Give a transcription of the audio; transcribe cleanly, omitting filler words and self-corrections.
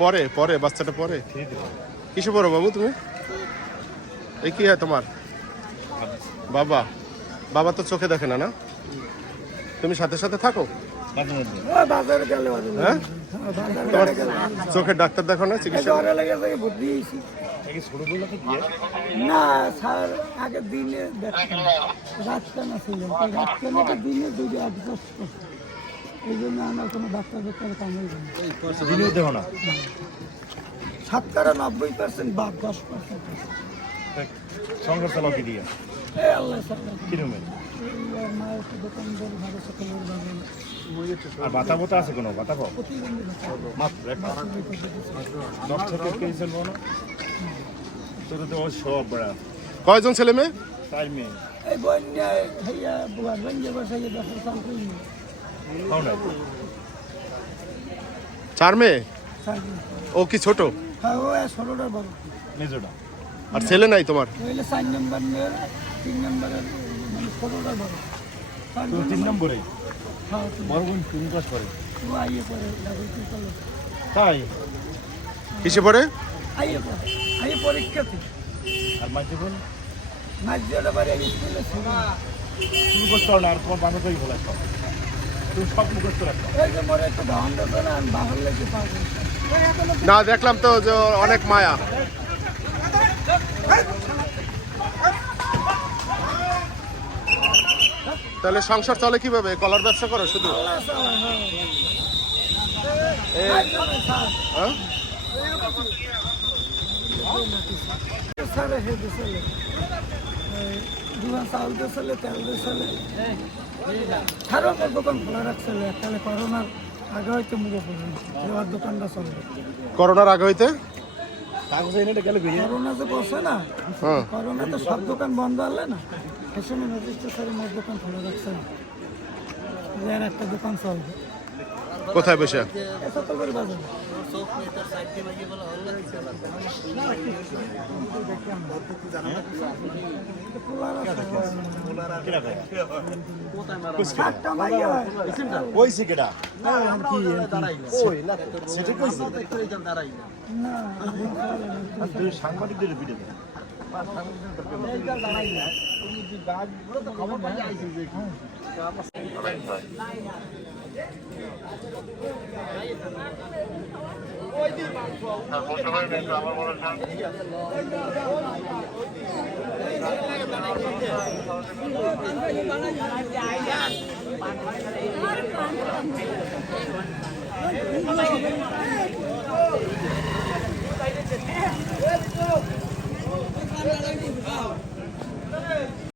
পরে পরে বাচ্চাটা পরে কিসে পড়ো বাবু তুমি? এই কি হয় তোমার বাবা? বাবা তো চোখে দেখে না, না? তুমি সাথে সাথে থাকো? হ্যাঁ, তোমার চোখের ডাক্তার দেখো না? চিকিৎসা না স্যার, আগের দিনে দেখতাম রাতকানা ছিল, রাতকানাটা দিনে দুটো অ্যাডজাস্ট করছে, এই জন্য আমার কোনো ডাক্তার কামড় দেখো না। 90% বাদ, 10% সংসার চালাও কি দিয়ে? এই আল্লাহ সাল্লাহ কিরমের মায়ের দোকানদার ভালো সকলের বাগান আর বাতা বোতা আছে কোনো বাতা পাও? প্রতিবন্ধী মাত্র 10 থেকে কেজি বলো তোর তো সব বড়। কয়জন ছেলে মেয়ে? 4 মেয়ে। এই বন্যায় ভাইয়া বুয়ার বন্যা বসাইয়ে দেখার চাল করি খাও না 4 মেয়ে? ও কি ছোট? হ্যাঁ, ও 16টার বড় মেজোটা। আর ছেলে নাই তোমার? নইলে 4 নম্বর মেয়ের 3 নম্বরের মানে 16টার বড়। তুই 3 নম্বরে? হ্যাঁ, বড় বোন কোন ক্লাস পড়ে? ও আইয়ে পড়ে ডাবল কলেজ। তাই? কিসে পড়ে? আইয়ে পড়ে, আইয়ে পরীক্ষাতে। আর মাঝে বোন? মাঝেটা বাড়ি স্কুলে ছিল। তুমি মুখস্থ করো না, আর তোমার বান্ধবী বলে সব তুমি সব মুখস্থ রাখো। এই যে মোর একটা ধান দেবে না, আমি বাহার লেগে পাবো না, দেখলাম তো যে অনেক মায়া। তাহলে সংসার চলে কিভাবে? কলার ব্যবসা করো শুধু? হ্যাঁ? সারে হেঁটে চলে দুবার চাউল দিয়েছিলে, তেল দিয়েছিলে, সারও দোকান খোলা রাখছিল। তাহলে করোনার আগে হয়তো মুখে পড়েন এবার দোকানটা চলবে। করোনার আগে হইতে? করোনা যে বসে না, হ্যাঁ। করোনা তো সব দোকান বন্ধ হলে না, সে সময় নজিস্টা স্যারের মোট দোকান খোলা রাখছে না, যে আর একটা দোকান চলবে। কোথায় বসে? সকলের বাজার সাতটা মাইয়া কইছে কেডা? না তুই সাংবাদিকদের ভিডিও দে।